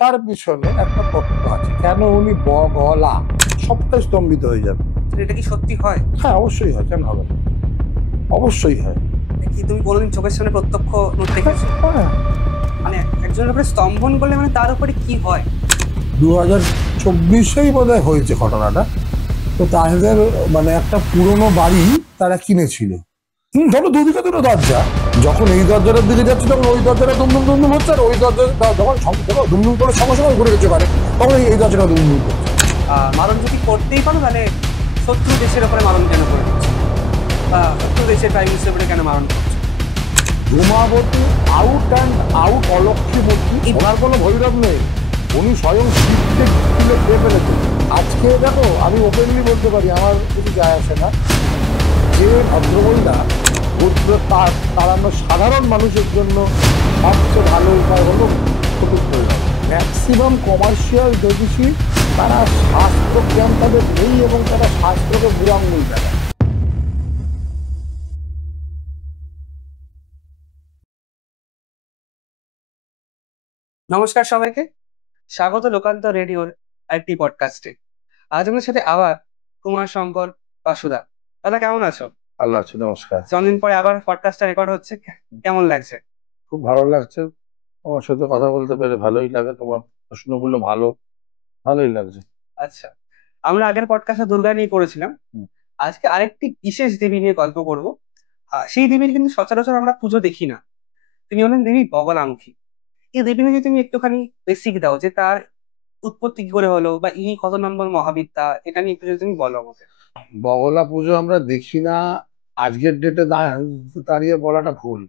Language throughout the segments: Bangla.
তার পিছনে একটা তত্ত্ব আছে, কেন উনি বগলা, সবটাই স্তম্ভিত হয়ে যাবে। এটা কি সত্যি হয়? হ্যাঁ, অবশ্যই হয়, কেন হবে না? অবশ্যই হয়। কি তুমি কোনোদিন চোখের সামনে প্রত্যক্ষ রূপ দেখেছো? হ্যাঁ, মানে একজনের উপরে স্তম্ভন করলে মানে তার উপরে কি হয়? 2024-এই বোধহয় হয়েছে ঘটনাটা। তো তাদের মানে একটা পুরনো বাড়ি তারা কিনেছিল। ধরো দুদিকে দুটো দরজা, যখন এই দরজাটার দিকে যাচ্ছে তখন ওই দরজাটা দুমদুম দুমদুম হচ্ছে, আর ওই দরজা যখন দেখো দুমদুম করে সঙ্গে সঙ্গে ঘুরে গেছে পারে, তখন এই দরজাটা দুমদুম করছে। মারণ যদি করতেই পারো তাহলে শত্রু দেশের উপরে মারণ কেন করে দিচ্ছ? বা শত্রু দেশের প্রাইম মিনিস্টার উপরে কেন মারণ করছো? রুমাবতী আউট অ্যান্ড আউট অলক্ষীমূর্তি, ওনার কোনো ভৈরব নেই, উনি স্বয়ং শিবকে তুলে খেয়ে ফেলেছেন। আজকে দেখো, আমি ওপেনলি বলতে পারি, আমার কিছু যায় আসে না, যে ভদ্রমহিলা তার আমরা সাধারণ মানুষের জন্য সবচেয়ে ভালো উপায় হলো ফটো করলাম। ম্যাক্সিমাম কমার্শিয়াল জ্যোতিষী তারা শাস্ত্র জ্ঞান তাদের নেই এবং তারা শাস্ত্রকে বুড়াঙ্গুল দেয়। নমস্কার সবাইকে, স্বাগত লোকান্তর রেডিওর একটি পডকাস্টে। আজ আমাদের সাথে আবার কুমার শঙ্কর বাসুদা। দাদা কেমন আছো? আল্লাহ আছে, নমস্কার। অনেকদিন পরে আবার পডকাস্টটা রেকর্ড হচ্ছে, কেমন লাগছে? খুব ভালো লাগছে, তোমার সাথে কথা বলতে পেরে ভালোই লাগে, তোমার প্রশ্নগুলো ভালোই লাগছে। আচ্ছা, আমরা আগের পডকাস্টে দুর্গা নিয়ে করেছিলাম। হুম। আজকে আরেকটি বিশেষ দেবী নিয়ে গল্প করব। সেই দেবীর কিন্তু সচরাচর আমরা পুজো দেখি না। তিনি হলেন দেবী বগলামুখী। এই দেবী নিয়ে যদি তুমি একটুখানি বেসিক দাও, যে তার উৎপত্তি কি করে হলো, বা ইনি কত নম্বর মহাবিদ্যা, এটা নিয়ে একটু যদি তুমি বলো আমাকে। বগলা পুজো আমরা দেখি না, আজকের ডেটে দাঁড়িয়ে বলাটা ভুল।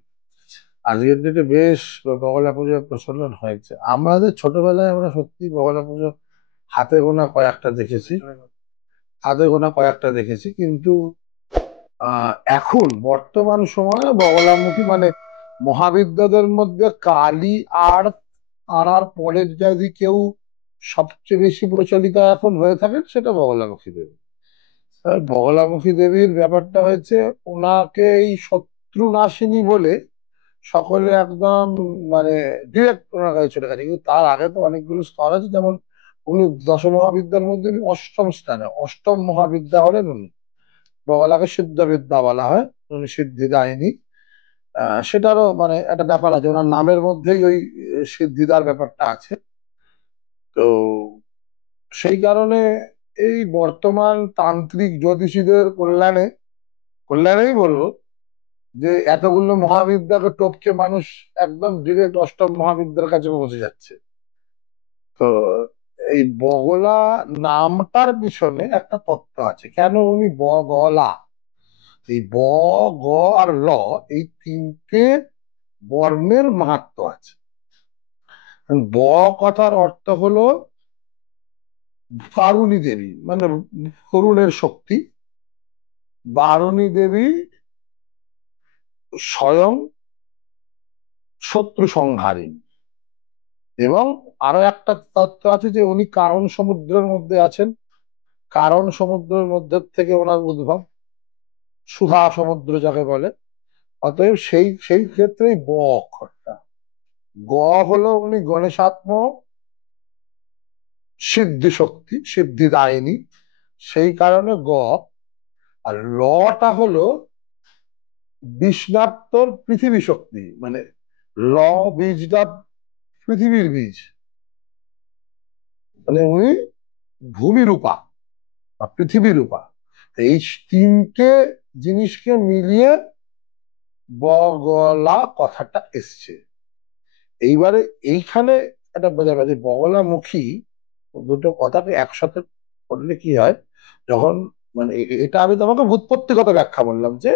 আজকের ডেটে বেশ বগলা পুজোর প্রচলন হয়েছে। আমাদের ছোটবেলায় আমরা সত্যি বগলা পুজো হাতে গোনা কয়েকটা দেখেছি, কিন্তু এখন বর্তমান সময়ে বগলামুখী মানে মহাবিদ্যাদের মধ্যে কালী আর তারার পরের যদি কেউ সবচেয়ে বেশি প্রচলিত এখন হয়ে থাকে, সেটা বগলামুখী দেবী। বগলামুখী দেবীর ব্যাপারটা হয়েছে, ওনাকে এই শত্রু নাশিনী বলে সকলে একদম মানে ডিরেক্ট ওনার কাছে চলে গেছে। কিন্তু তার আগে তো অনেকগুলো স্তর আছে, যেমন উনি দশ মহাবিদ্যার মধ্যে অষ্টম স্থানে, অষ্টম মহাবিদ্যা হলেন উনি। বগলাকে সিদ্ধ বিদ্যা বলা হয়, উনি সিদ্ধিদায়িনী। সেটারও মানে একটা ব্যাপার আছে, ওনার নামের মধ্যেই ওই সিদ্ধিদার ব্যাপারটা আছে। তো সেই কারণে এই বর্তমান তান্ত্রিক জ্যোতিষীদের কল্যাণেই বলবো যে এতগুলো মহাবিদ্যাকে টপকে মানুষ একদম ডিরেক্ট অষ্টম মহাবিদ্যার কাছে পৌঁছে যাচ্ছে। তো এই বগলা নামটার পিছনে একটা তত্ত্ব আছে, কেন উনি বগলা। এই ব, গ আর ল, এই তিনটে বর্ণের মাহাত্ম্য আছে। ব কথার অর্থ হলো বারুণী দেবী, মানে বরুণের শক্তি। বারুণী দেবী স্বয়ং শত্রু সংহারিণী। এবং আরো একটা তত্ত্ব আছে যে উনি কারণ সমুদ্রের মধ্যে আছেন, কারণ সমুদ্রের মধ্যে থেকে ওনার উদ্ভব, সুধা সমুদ্র যাকে বলে। অতএব সেই সেই ক্ষেত্রেই ব অক্ষরটা, গ হলো উনি গণেশাত্ম সিদ্ধি শক্তি, সিদ্ধিদায়িনী, সেই কারণে গ। আর লটা হলো বীজদাত্তর পৃথিবী শক্তি, মানে ল বীজটা পৃথিবীর বীজ, মানে উনি ভূমি রূপা বা পৃথিবী রূপা। এই তিনটে জিনিসকে মিলিয়ে বগলা কথাটা এসছে। এইবারে এইখানে একটা বোঝা গেছে বগলামুখী দুটো কথাকে একসাথে করলে কি হয়, যখন মানে এটা আমি তোমাকে ভূতপত্তিগত ব্যাখ্যা বললাম যে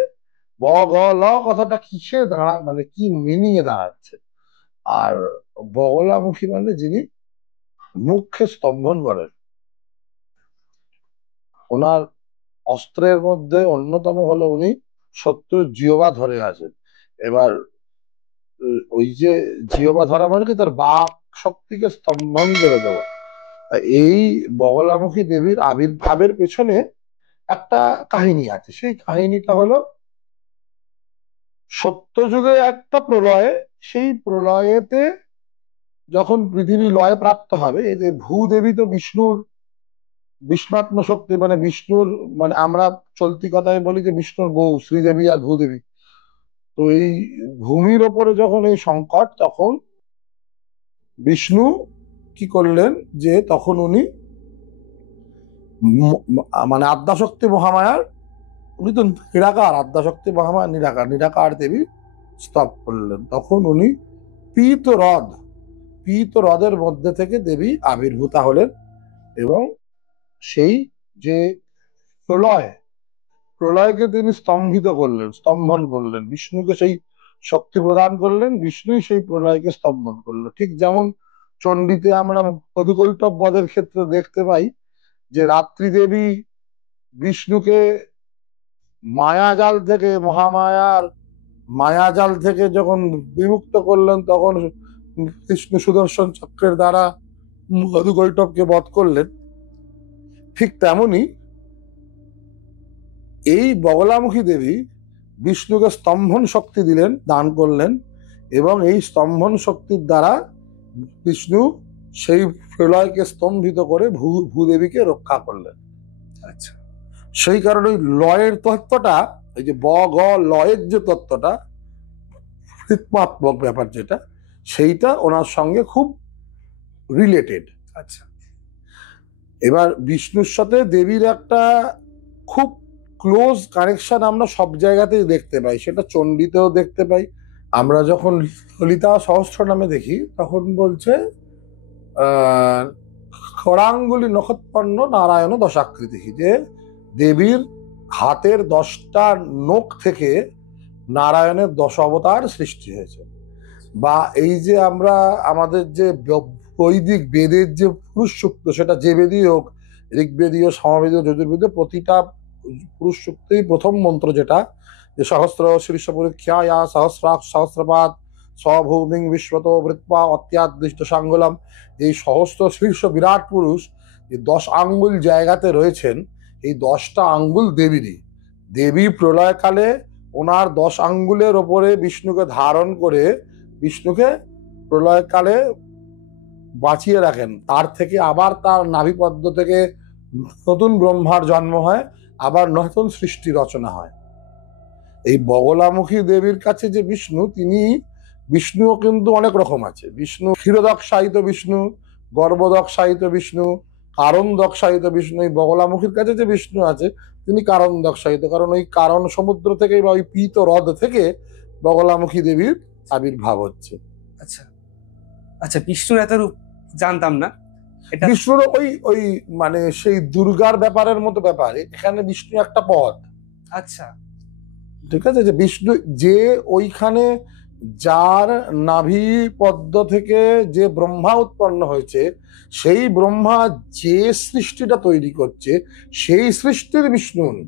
বগলা কথাটা কিসে মানে কি মিনিং এ দাঁড়াচ্ছে। আর বগলামুখী মানে যিনি মুখকে স্তম্ভন করেন। ওনার অস্ত্রের মধ্যে অন্যতম হলো উনি শত্রুর জিহ্বা ধরে আছেন। এবার ওই যে জিহ্বা ধরা মানে কি, তার বাক শক্তিকে স্তম্ভন করে দেওয়া। এই বগলামুখী দেবীর আবির্ভাবের পেছনে একটা কাহিনী আছে। সেই কাহিনীটা হলো সত্যযুগে একটা প্রলয়ে, সেই প্রলয়েতে যখন পৃথিবী লয় প্রাপ্ত হবে, এই যে ভূদেবী তো বিষ্ণুর বিষ্ণাত্ম শক্তি, মানে বিষ্ণুর, মানে আমরা চলতি কথায় বলি যে বিষ্ণুর বউ শ্রীদেবী আর ভূদেবী। তো এই ভূমির ওপরে যখন এই সংকট, তখন বিষ্ণু কি করলেন, যে তখন উনি মানে আদ্যাশক্তি মহামায়ার, উনি তো নিরাকার, আদ্যাশক্তি মহামায়া নিরাকার, নিরাকার দেবী স্তব করলেন। তখন উনি পীত হ্রদ, পীত হ্রদের মধ্যে থেকে দেবী আবির্ভূতা হলেন, এবং সেই যে প্রলয়, প্রলয়কে তিনি স্তম্ভিত করলেন, স্তম্ভন করলেন, বিষ্ণুকে সেই শক্তি প্রদান করলেন, বিষ্ণুই সেই প্রলয়কে স্তম্ভন করলো। ঠিক যেমন চণ্ডীতে আমরা মধুকৈটব বধের ক্ষেত্রে দেখতে পাই যে রাত্রি দেবী বিষ্ণুকে মায়াজাল থেকে, মহামায়ার মায়াজাল থেকে যখন বিমুক্ত করলেন, তখন বিষ্ণু সুদর্শন চক্রের দ্বারা মধুকৈটবকে বধ করলেন। ঠিক তেমনি এই বগলামুখী দেবী বিষ্ণুকে স্তম্ভন শক্তি দিলেন, দান করলেন, এবং এই স্তম্ভন শক্তির দ্বারা বিষ্ণু সেই প্রলয়কে স্তম্ভিত করে ভূদেবীকে রক্ষা করলেন। আচ্ছা, সেই কারণে ওই লয়ের তত্ত্বটা, এই যে ব গ লয়ের যে তত্ত্বটা, ঋত্মাত্মক ব্যাপার যেটা, সেইটা ওনার সঙ্গে খুব রিলেটেড। আচ্ছা, এবার বিষ্ণুর সাথে দেবীর একটা খুব ক্লোজ কানেকশন আমরা সব জায়গাতেই দেখতে পাই, সেটা চণ্ডীতেও দেখতে পাই। আমরা যখন ললিতা সহস্র নামে দেখি, তখন বলছে খরাঙ্গুলি নখৎপন্ন নারায়ণ দশাকৃতি, যে দেবীর হাতের 10টা নখ থেকে নারায়ণের 10 অবতার সৃষ্টি হয়েছে। বা এই যে আমরা আমাদের যে বৈদিক বেদের যে পুরুষ সূক্ত, সেটা যে বেদই হোক, ঋগ্বেদীয়, সামবেদীয়, যজুর্বেদীয়, প্রতিটা পুরুষ সূক্তেই প্রথম মন্ত্র যেটা, যে সহস্র শীর্ষ পরীক্ষা সহস্রাক্ষ সহস্রপাত স্বভূমিং বিশ্বত বৃত্পা অত্যাদৃষ্ট সাঙ্গলম, এই সহস্র শীর্ষ বিরাট পুরুষ যে 10 আঙ্গুল জায়গাতে রয়েছেন, এই 10টা আঙ্গুল দেবীরই। দেবী প্রলয়কালে ওনার 10 আঙ্গুলের ওপরে বিষ্ণুকে ধারণ করে বিষ্ণুকে প্রলয়কালে বাঁচিয়ে রাখেন। তার থেকে আবার তার নাভিপদ্ম থেকে নতুন ব্রহ্মার জন্ম হয়, আবার নতুন সৃষ্টি রচনা হয়। এই বগলামুখী দেবীর কাছে যে বিষ্ণু, তিনি বিষ্ণুও কিন্তু অনেক রকম আছে। বিষ্ণু ক্ষীরদক্ষায়িত বিষ্ণু, গর্ভদক্ষায়িত বিষ্ণু, কারণ দক্ষায়িত বিষ্ণু। এই বগলামুখীর কাছে যে বিষ্ণু আছে, তিনি কারণ দক্ষায়িত, কারণ ওই কারণ সমুদ্র থেকে বা ওই পীত হ্রদ থেকে বগলামুখী দেবীর আবির্ভাব হচ্ছে। আচ্ছা, আচ্ছা, বিষ্ণুর এত রূপ জানতাম না। এটা বিষ্ণুর ওই ওই মানে সেই দুর্গার ব্যাপারের মতো ব্যাপার, এখানে বিষ্ণু একটা পদ। আচ্ছা, ঠিক আছে, যে বিষ্ণু যে ওইখানে, যার নাভি পদ্ম থেকে যে ব্রহ্মা উৎপন্ন হয়েছে, সেই ব্রহ্মা যে সৃষ্টিটা তৈরি করছে, সেই সৃষ্টির বিষ্ণু উনি।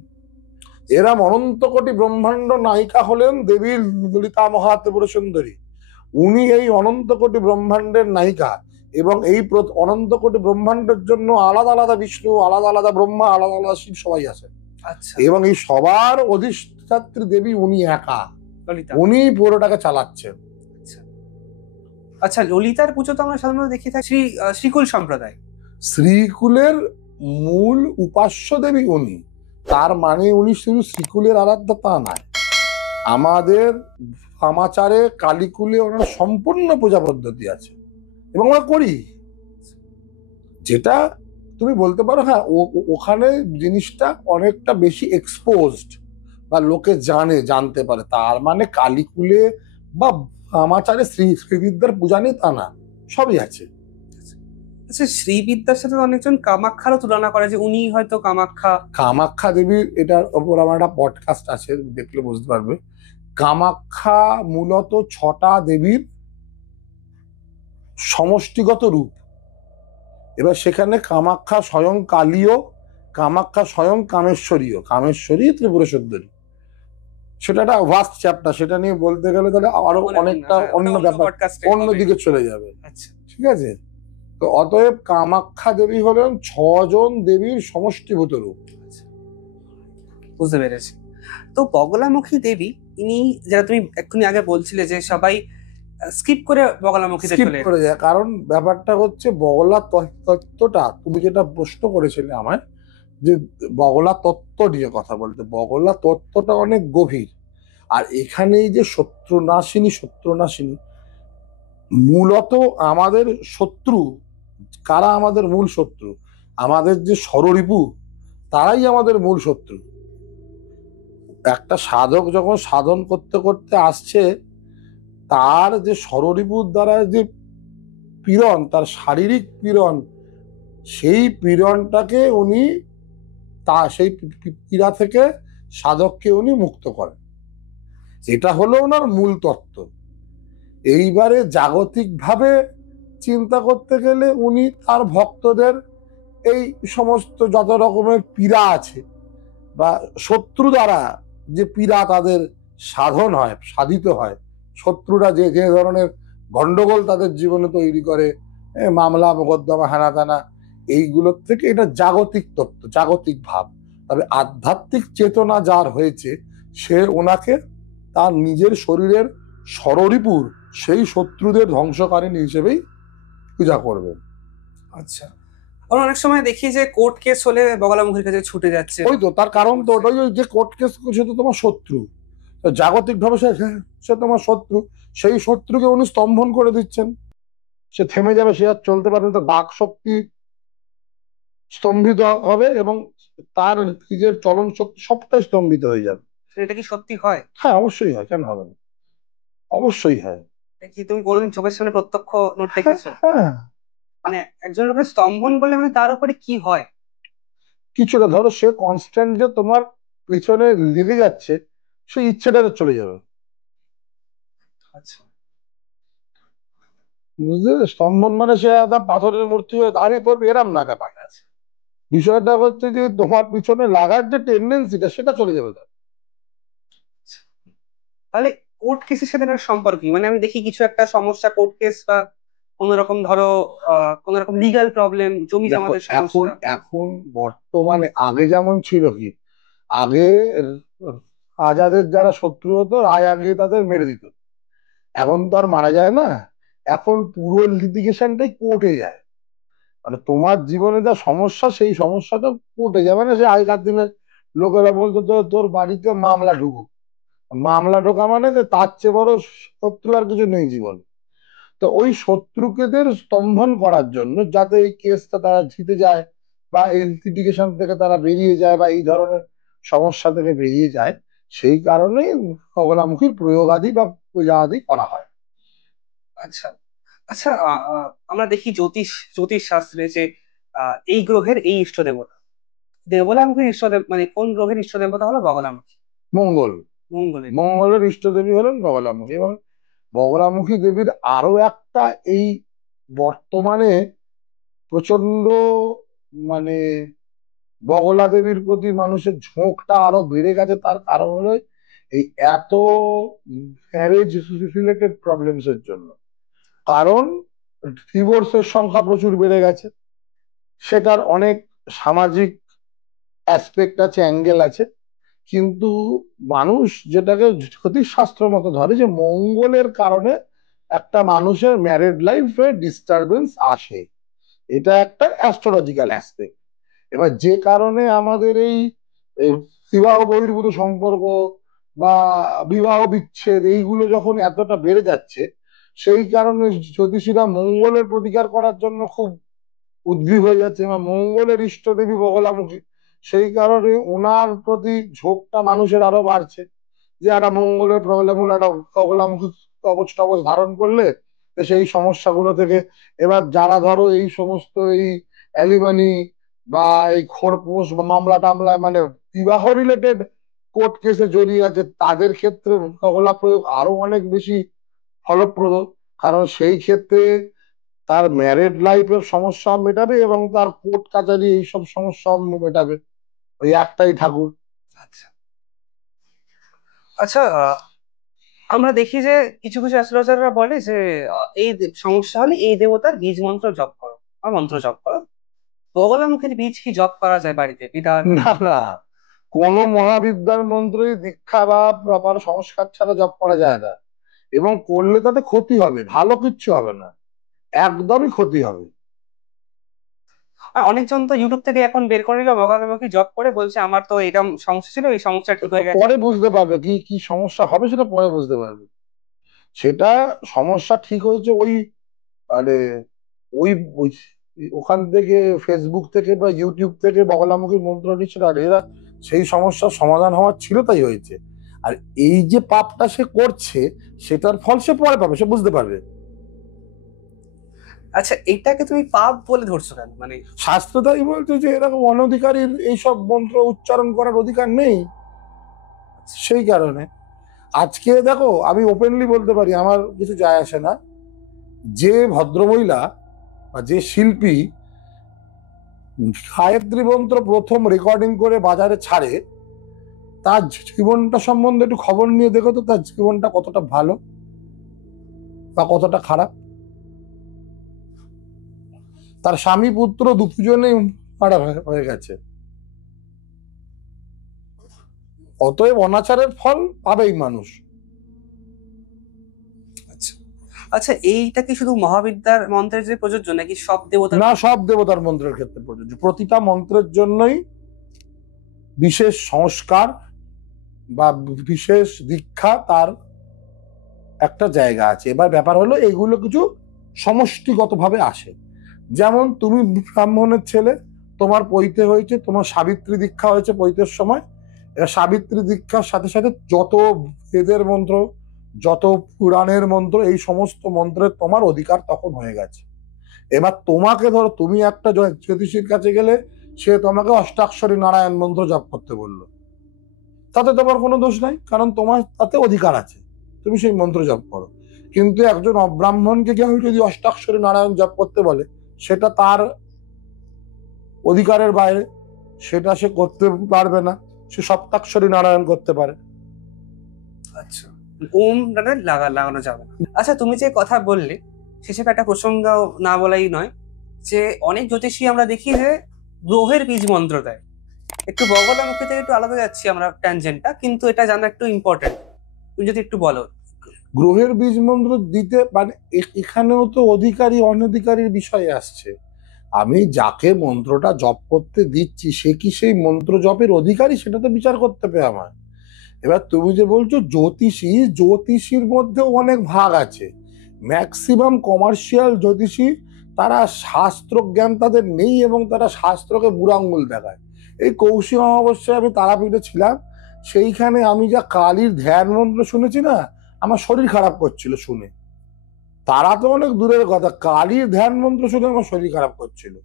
এরা অনন্ত কোটি ব্রহ্মাণ্ড নায়িকা হলেন দেবী ললিতা মহাত্রিপুর সুন্দরী। উনি এই অনন্ত কোটি ব্রহ্মাণ্ডের নায়িকা, এবং এই অনন্ত কোটি ব্রহ্মাণ্ডের জন্য আলাদা আলাদা বিষ্ণু, আলাদা আলাদা ব্রহ্মা, আলাদা আলাদা শিব সবাই আছে। আচ্ছা, এবং এই সবার অধিষ্ঠাত্রী দেবী উনি একা, ললিতা। উনি পুরোটাকে চালাচ্ছেন। আচ্ছা, আচ্ছা, ললিতার পুজো তো আমরা সাধারণত দেখি থাকি শ্রীকুল সম্প্রদায়। শ্রীকুলের মূল উপাস্য দেবী উনি, তার মানে উনি শুধু শ্রীকুলের আরাধ্য তা নয়। আমাদের সমাচারে কালীকুলে ওনার সম্পূর্ণ পূজা পদ্ধতি আছে, এবং আমরা করি। যেটা তুমি বলতে পারো, হ্যাঁ ওখানে জিনিসটা অনেকটা বেশি এক্সপোজড, বা লোকে জানতে পারে, তার মানে কালীকুলে বা আমাচারে শ্রীবিদ্যার পূজা নেই তা না, সবই আছে। আচ্ছা, শ্রীবিদ্যার সাথে অনেকজন কামাখ্যারও তুলনা করে, যে উনি হয়তো কামাখ্যা। কামাখ্যা দেবীর এটার ওপর আমার একটা পডকাস্ট আছে, দেখলে বুঝতে পারবে। কামাখ্যা মূলত 6টা দেবীর সমষ্টিগত রূপ। এবার সেখানে কামাখ্যা স্বয়ং কালীয়, কামাখ্যা স্বয়ং কামেশ্বরীয়, কামেশ্বরী ত্রিপুরা সুন্দরী। সেটা একটা ভাস্ট চ্যাপ্টার, সেটা নিয়ে বলতে গেলে তাহলে আরো অনেকটা অন্য ব্যাপার, অন্যদিকে চলে যাবে। আচ্ছা, ঠিক আছে, তো অতএব কামাখ্যা দেবী হলেন 6 জন দেবীর সমষ্টিভূত রূপ। বুঝতে পেরেছি। তো বগলামুখী দেবী, ইনি, যারা তুমি এক্ষুনি আগে বলছিলে যে সবাই স্কিপ করে বগলামুখীতে স্কিপ চলে করে যায়। কারণ ব্যাপারটা হচ্ছে বগলা তত্ত্বটা, তুমি যেটা প্রশ্ন করেছিলে আমায় যে বগলা তত্ত্ব নিয়ে কথা বলতে, বগলা তত্ত্বটা অনেক গভীর। আর এখানে এই যে শত্রুনাশিনী মূলত আমাদের শত্রু কারা? আমাদের মূল শত্রু আমাদের যে ষড়রিপু, তারাই আমাদের মূল শত্রু। একটা সাধক যখন সাধন করতে করতে আসছে, তার যে ষড়রিপুর দ্বারা যে পীড়ন, তার শারীরিক পীড়ন, সেই পীড়নটাকে উনি সেই পীড়া থেকে সাধককে উনি মুক্ত করেন। এটা হলো ওনার মূল তত্ত্ব। এইবারে জাগতিকভাবে চিন্তা করতে গেলে উনি তার ভক্তদের এই সমস্ত যত রকমের পীড়া আছে বা শত্রু দ্বারা যে পীড়া তাদের সাধন হয়, সাধিত হয়, শত্রুরা যে যে ধরনের গন্ডগোল তাদের জীবনে তৈরি করে, মামলা মোকদ্দমা হানা টানা, এইগুলোর থেকে এটা জাগতিক তত্ত্ব, জাগতিক ভাব। তবে আধ্যাত্মিক চেতনা যার হয়েছে, সে ওনাকে তার নিজের শরীরের ষড়রিপুর সেই শত্রুদের ধ্বংসকারিণী হিসেবেই পূজা করবেন। আচ্ছা, আর অনেক সময় দেখি যে কোর্ট কেস হলে বগলামুখীর কাছে ছুটে যাচ্ছে। ওই তো তার কারণ তো ওটাই, যে কোর্ট কেস সে তো তোমার শত্রু, জাগতিক ভাবে সে তোমার শত্রু, সেই শত্রুকে উনি স্তম্ভন করে দিচ্ছেন। সে থেমে যাবে, সে আর চলতে পারবে না, বাক শক্তি স্তম্ভিত হবে এবং তার নিজের চলন শক্তি সবটাই স্তম্ভিত হয়ে যাবে। এটা কি সত্যি হয়? হ্যাঁ, অবশ্যই হয়, কেন হবে না, অবশ্যই হয়। কি তুমি কোনোদিন চোখের সামনে প্রত্যক্ষ নোট হ্যাঁ, দেখেছো? হ্যাঁ। মানে একজনের উপরে স্তম্ভন বলে মানে তার উপরে কি হয়? কিছুটা ধরো সে কনস্ট্যান্ট যে তোমার পিছনে লেগে যাচ্ছে, সেই ইচ্ছেটাতে চলে যাবে। আচ্ছা, বুঝলে, স্তম্ভন মানে সে একটা পাথরের মূর্তি হয়ে দাঁড়িয়ে পড়বে এরম না ব্যাপার আছে। বিষয়টা হচ্ছে যে তোমার পিছনে লাগার যে টেন্ডেন্সিটা, সেটা চলে যাবে তার। তাহলে কোর্ট কেসের সাথে এটার সম্পর্ক কি? মানে আমি দেখি কিছু একটা সমস্যা, কোর্ট কেস বা কোন রকম ধরো কোন রকম লিগাল প্রবলেম, জমি দেখো, জমাদের এখন সমস্যা। এখন বর্তমানে আগে যেমন ছিল কি, আগে রাজাদের যারা শত্রু হতো, রায় আগে তাদের মেরে দিত। এখন তো আর মারা যায় না, এখন পুরো লিটিগেশনটাই কোর্টে যায়। মানে তোমার জীবনে যা সমস্যা, সেই সমস্যাটা কোর্টে যায়। মানে সে আগেকার দিনে লোকেরা বলতো তো তোর বাড়িতে মামলা ঢুকুক, মামলা ঢোকা মানে যে তার চেয়ে বড় শত্রু আর কিছু নেই জীবন। তো ওই শত্রুকেদের স্তম্ভন করার জন্য, যাতে এই কেসটা তারা জিতে যায় বা এই লিটিগেশন থেকে তারা বেরিয়ে যায় বা এই ধরনের সমস্যা থেকে বেরিয়ে যায়, সেই কারণেই বগলামুখীর প্রয়োগ আদি বা পূজা আদি করা হয়। আচ্ছা, আচ্ছা, আমরা দেখি জ্যোতিষ শাস্ত্রে যে এই গ্রহের এই ইষ্ট দেবতা, দেবলামুখীর ইষ্ট দেব মানে কোন গ্রহের ইষ্ট দেবতা হলো বগলামুখী, মঙ্গল। মঙ্গলের। মঙ্গলের ইষ্ট দেবী হলেন বগলামুখী। এবং বগলামুখী দেবীর আরো একটা এই বর্তমানে প্রচন্ড, মানে বগলা দেবীর প্রতি মানুষের ঝোঁকটা আরো বেড়ে গেছে। তার কারণ হলো এই এত ম্যারেজ রিলেটেড প্রবলেমস এর জন্য। কারণ ডিভোর্সের সংখ্যা প্রচুর বেড়ে গেছে, সেটার অনেক সামাজিক অ্যাসপেক্ট আছে, অ্যাঙ্গেল আছে। কিন্তু মানুষ যেটাকে জ্যোতিষশাস্ত্র মতো ধরে, যে মঙ্গলের কারণে একটা মানুষের ম্যারেড লাইফে ডিস্টারবেন্স আসে, এটা একটা অ্যাস্ট্রোলজিক্যাল অ্যাসপেক্ট। এবার যে কারণে আমাদের এই এই বিবাহ বহির্ভূত সম্পর্ক বা বিবাহ বিচ্ছেদ এইগুলো যখন এতটা বেড়ে যাচ্ছে, সেই কারণে জ্যোতিষীরা মঙ্গলের প্রতিকার করার জন্য খুব উদ্গ্রীব হয়ে যাচ্ছে। এবং মঙ্গলের ইষ্ট দেবী বগলামুখী, সেই কারণে ওনার প্রতি ঝোঁকটা মানুষের আরো বাড়ছে, যে একটা মঙ্গলের প্রবলেম হলো, একটা বগলামুখী কবচ টবচ ধারণ করলে সেই সমস্যাগুলো থেকে। এবার যারা ধরো এই সমস্ত এই অ্যালিমানি বা এই খোরপোশ বা মামলা টামলা, মানে বিবাহ রিলেটেড কোর্ট কেসে জড়িয়ে আছে, তাদের ক্ষেত্রে বগলা প্রয়োগ আরো অনেক বেশি ফলপ্রদ। কারণ সেই ক্ষেত্রে তার ম্যারেড লাইফের সমস্যা মেটাবে এবং তার কোর্ট কাচারি এইসব সমস্যা মেটাবে ওই একটাই ঠাকুর। আচ্ছা, আচ্ছা, আমরা দেখি যে কিছু কিছু অ্যাস্ট্রোলজাররা বলে যে সমস্যা হলে এই দেবতার বীজ মন্ত্র জপ করো বা মন্ত্র জপ করো। বগলামুখীর বীজ কি জপ করা যায় বাড়িতে পিতার? না, না, কোন মহাবিদ্যার মন্ত্রই দীক্ষা বা প্রপার সংস্কার ছাড়া জপ করা যায় না। এবং করলে তাতে ক্ষতি হবে, ভালো কিচ্ছু হবে না, একদমই ক্ষতি হবে। আর অনেকজন তো ইউটিউব থেকে এখন বের করে নিল বকাবকি জব করে, বলছে আমার তো এরকম সমস্যা ছিল, এই সমস্যা ঠিক হয়ে গেছে। পরে বুঝতে পারবে কি কি সমস্যা হবে, সেটা পরে বুঝতে পারবে। সেটা সমস্যা ঠিক হয়েছে ওই, মানে ওই ওই- ওখান থেকে, ফেসবুক থেকে বা ইউটিউব থেকে বগলামুখী মন্ত্র নিচ্ছে, আর এরা সেই সমস্যার সমাধান হওয়ার ছিল তাই হয়েছে। আর এই যে পাপটা সে করছে, সেটার ফল সে পরে পাবে, সে বুঝতে পারবে। আচ্ছা, এটাকে তুমি পাপ বলে ধরছো কেন? মানে শাস্ত্র তাই বলছে যে এরকম অনধিকারীর এইসব মন্ত্র উচ্চারণ করার অধিকার নেই, সেই কারণে। আজকে দেখো, আমি ওপেনলি বলতে পারি, আমার কিছু যায় আসে না, যে ভদ্রমহিলা বা যে শিল্পী গায়ত্রী মন্ত্র প্রথম রেকর্ডিং করে বাজারে ছাড়ে, তার জীবনটা সম্বন্ধে একটু খবর নিয়ে দেখো তো, তার জীবনটা কতটা ভালো বা কতটা খারাপ। তার স্বামী পুত্র দুজনেই মারা হয়ে গেছে। অতএব অনাচারের ফল পাবেই মানুষ। আচ্ছা, আচ্ছা, এইটা কি শুধু মহাবিদ্যার মন্ত্রের যে প্রযোজ্য, নাকি সব দেবতার? না, সব দেবতার মন্ত্রের ক্ষেত্রে প্রযোজ্য। প্রতিটা মন্ত্রের জন্যই বিশেষ সংস্কার বা বিশেষ দীক্ষা, তার একটা জায়গা আছে। এবার ব্যাপার হলো, এইগুলো কিছু সমষ্টিগতভাবে আসে। যেমন তুমি ব্রাহ্মণের ছেলে, তোমার পৈতে হয়েছে, তোমার সাবিত্রী দীক্ষা হয়েছে পৈতের সময়। সাবিত্রী দীক্ষার সাথে সাথে যত বেদের মন্ত্র, যত পুরাণের মন্ত্র, এই সমস্ত মন্ত্রের তোমার অধিকার তখন হয়ে গেছে। এবার তোমাকে ধরো, তুমি একটা জ্যোতিষীর কাছে গেলে, সে তোমাকে অষ্টাক্ষরী নারায়ণ মন্ত্র জপ করতে বললো, তাতে তোমার কোনো দোষ নাই, কারণ তোমার তাতে অধিকার আছে, তুমি সেই মন্ত্র জপ করো। কিন্তু একজন অব্রাহ্মণকে কেউ যদি অষ্টাক্ষরী নারায়ণ জপ করতে বলে, সেটা তার অধিকারের বাইরে, সেটা সে করতে পারবে না। সে সপ্তাক্ষরী নারায়ণ করতে পারে। আচ্ছা, ওম লাগানো যাবে না। আচ্ছা, তুমি যে কথা বললে শেষে একটা প্রসঙ্গ না বলাই নয়, যে অনেক জ্যোতিষী আমরা দেখি যে গ্রহের বীজ মন্ত্র দেয়। একটু বগলামুখী থেকে একটু আলাদা যাচ্ছি আমরা ট্যানজেন্টটা, কিন্তু এটা জানা একটু ইম্পর্টেন্ট, তুমি যদি একটু বলো। গ্রহের বীজ মন্ত্র দিতে মানে এখানেও তো অধিকারী অনধিকারীর বিষয় আসছে। আমি যাকে মন্ত্রটা জপ করতে দিচ্ছি, সে কি সেই মন্ত্র জপের অধিকারী, সেটা তো বিচার করতে হবে আমার। এবার তুমি যে বলছো জ্যোতিষী, জ্যোতিষীর মধ্যেও অনেক ভাগ আছে। ম্যাক্সিমাম কমার্শিয়াল জ্যোতিষী, তারা শাস্ত্র জ্ঞান তাদের নেই, এবং তারা শাস্ত্রকে বুড়ো আঙুল দেখায়। এই কৌশিক অমাবস্যায় আমি তারাপীঠে ছিলাম, সেইখানে আমি যা কালীর ধ্যান মন্ত্র শুনেছি না, আমার শরীর খারাপ করছিল শুনে। তারা তো অনেক দূরের কথা, কালীর ধ্যান মন্ত্র শুনে আমার শরীর খারাপ করছিল।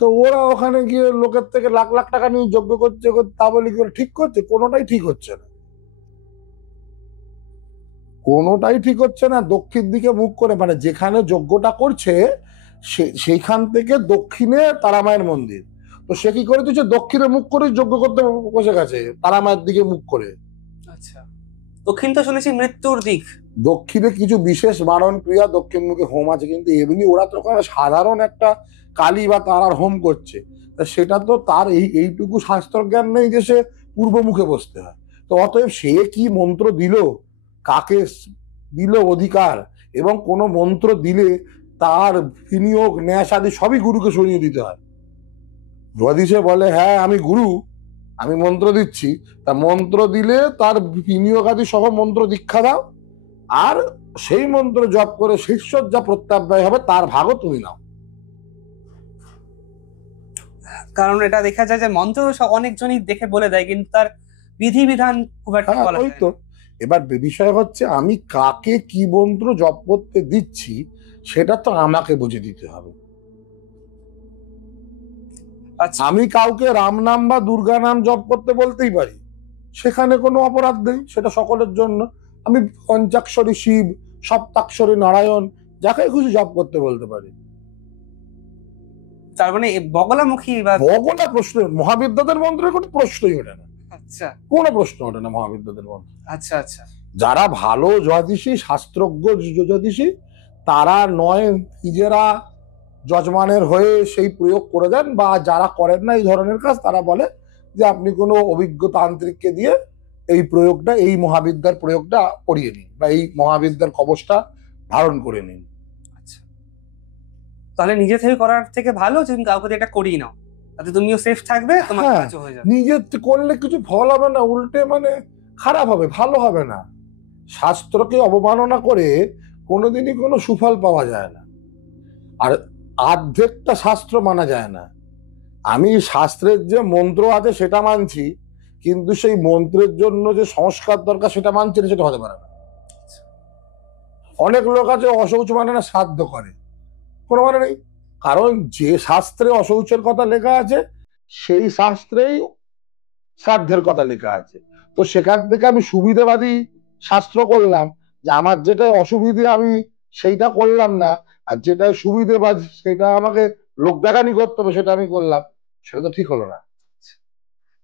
তো ওরা ওখানে গিয়ে লোকের থেকে লাখ লাখ টাকা নিয়ে যজ্ঞ করছে, তা বলে কি ওরা ঠিক করছে? কোনোটাই ঠিক হচ্ছে না, কোনোটাই ঠিক হচ্ছে না। দক্ষিণ দিকে মুখ করে, মানে যেখানে যজ্ঞটা করছে সেইখান থেকে দক্ষিণে তারামায়ের মন্দির। তো সে কি করে দিচ্ছে, দক্ষিণে মুখ করে যজ্ঞ করতে বসে গেছে, তারামায়ের দিকে মুখ করে। আচ্ছা, দক্ষিণ তো শুনেছি মৃত্যুর দিক। দক্ষিণে কিছু বিশেষ বারণ ক্রিয়া, দক্ষিণ মুখে হোম আছে, কিন্তু এমনি ওরা তো ওখানে সাধারণ একটা কালী বা তারার হোম করছে। তা সেটা তো তার এইটুকু শাস্ত্র জ্ঞান নেই যে সে পূর্ব মুখে বসতে হয়। তো অতএব সে কি মন্ত্র দিল, কাকে দিল অধিকার, এবং কোন মন্ত্র দিলে তার বিনিয়োগ ন্যাস আদি সবই গুরুকে সরিয়ে দিতে হয়। যদি সে বলে হ্যাঁ আমি গুরু, আমি মন্ত্র দিচ্ছি, তা মন্ত্র দিলে তার বিনিয়োগ আদি সহ মন্ত্র দীক্ষা দাও, আর সেই মন্ত্র জপ করে শিষ্যর যা প্রত্যাব্যয় হবে তার ভাগও তুমি নাও। কারণ এটা দেখা যায় যে মন্ত্র অনেকজনই দেখে বলে দেয়, কিন্তু তার বিধিবিধান খুব একটা হ্যাঁ, বলা ওই যায় তো। না। এবার বিষয় হচ্ছে, আমি কাকে কি মন্ত্র জপ করতে দিচ্ছি, সেটা তো আমাকে বুঝে দিতে হবে। আচ্ছা, আমি কাউকে রাম নাম বা দুর্গা নাম জপ করতে বলতেই পারি, সেখানে কোনো অপরাধ নেই, সেটা সকলের জন্য। আমি পঞ্চাক্ষরী শিব, সপ্তাক্ষরী নারায়ণ, যাকে খুশি জপ করতে বলতে পারি। তার মানে বগলামুখী বা বগলা প্রশ্ন, মহাবিদ্যাদের মন্ত্রের কোনো প্রশ্নই ওঠে না, আচ্ছা, কোনো প্রশ্ন ওঠে না মহাবিদ্যাদের মন্ত্র। আচ্ছা, আচ্ছা, যারা ভালো জ্যোতিষী, শাস্ত্রজ্ঞ জ্যোতিষী, তারা নয় নিজেরা যজমানের হয়ে সেই প্রয়োগ করে দেন, বা যারা করেন না এই ধরনের কাজ, তারা বলে যে আপনি কোনো অভিজ্ঞ তান্ত্রিককে দিয়ে এই প্রয়োগটা, এই মহাবিদ্যার প্রয়োগটা করিয়ে নিন, বা এই মহাবিদ্যার কবচটা ধারণ করে নিন। আচ্ছা, তাহলে নিজে থেকে করার থেকে ভালো যে তুমি কাউকে দিয়ে এটা করিয়ে নাও, তাতে তুমিও সেফ থাকবে, তোমার হ্যাঁ, কাজও হয়ে যাবে। নিজে করলে কিছু ফল হবে না, উল্টে মানে খারাপ হবে, ভালো হবে না। শাস্ত্রকে অবমাননা করে কোনোদিনই কোনো সুফল পাওয়া যায় না, আর অর্ধেকটা শাস্ত্র মানা যায় না। আমি শাস্ত্রের যে মন্ত্র আছে সেটা মানছি, কিন্তু সেই মন্ত্রের জন্য যে সংস্কার দরকার সেটা মানছি না, সেটা হতে পারে না। অনেক লোক আছে অশৌচ মানে না, শ্রাদ্ধ করে, কোনো মানে নেই। কারণ যে শাস্ত্রে অশৌচের কথা লেখা আছে সেই শাস্ত্রেই শ্রাদ্ধের কথা লেখা আছে। তো সেখান থেকে আমি সুবিধাবাদী শাস্ত্র করলাম, যে আমার যেটা অসুবিধে আমি সেইটা করলাম না, আর যেটা সুবিধেবাদ সেটা আমাকে লোক দেখানি করতে হবে সেটা আমি করলাম, সেটা তো ঠিক হলো না।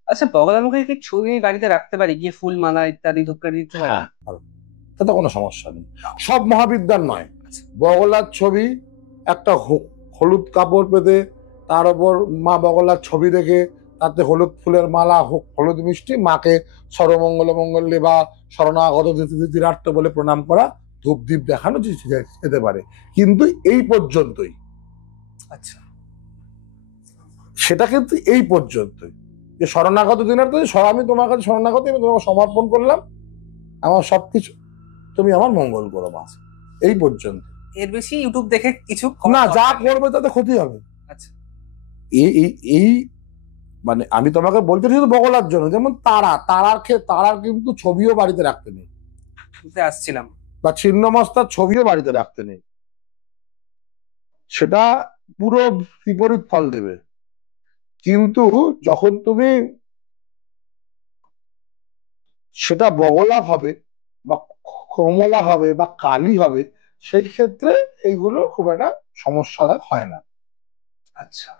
আচ্ছা, বগলামুখী কি ছবি বাড়িতে রাখতে পারি, গিয়ে ফুল মালা ইত্যাদি ধূপকাঠি দিতে পারি? হ্যাঁ, তাতে কোনো সমস্যা নেই। সব মহাবিদ্যার নয়, বগলার ছবি একটা হলুদ কাপড় পেতে তার উপর মা বগলার ছবি রেখে তাতে হলুদ ফুলের মালা, হলুদ মিষ্টি, মাকে সর্বমঙ্গল মঙ্গলে বা শরণাগত দিতিরাট্ট বলে প্রণাম করা, ধূপ দ্বীপ দেখানো যেতে পারে, কিন্তু এই পর্যন্তই। আচ্ছা, সেটা কিন্তু এই পর্যন্তই, যে শরণাগত দিনার্থ, আমি তোমার কাছে শরণাগত, আমি তোমাকে সমর্পণ করলাম আমার সবকিছু, তুমি আমার মঙ্গল করো, মা, এই পর্যন্ত। এর বেশি ইউটিউব দেখে কিছু না, যা করবে তাতে ক্ষতি হবে। আচ্ছা, এই এই এই মানে আমি তোমাকে বলতে শুধু বগলার জন্য, যেমন তারার কিন্তু ছবিও বাড়িতে রাখতে নেই, আসছিলাম, বা ছিন্নমস্তার ছবিও বাড়িতে রাখতে নেই, সেটা পুরো বিপরীত ফল দেবে। কিন্তু যখন তুমি সেটা বগলা হবে বা কমলা হবে বা কালী হবে, সেই ক্ষেত্রে এইগুলো খুব একটা সমস্যা হয় না। আচ্ছা,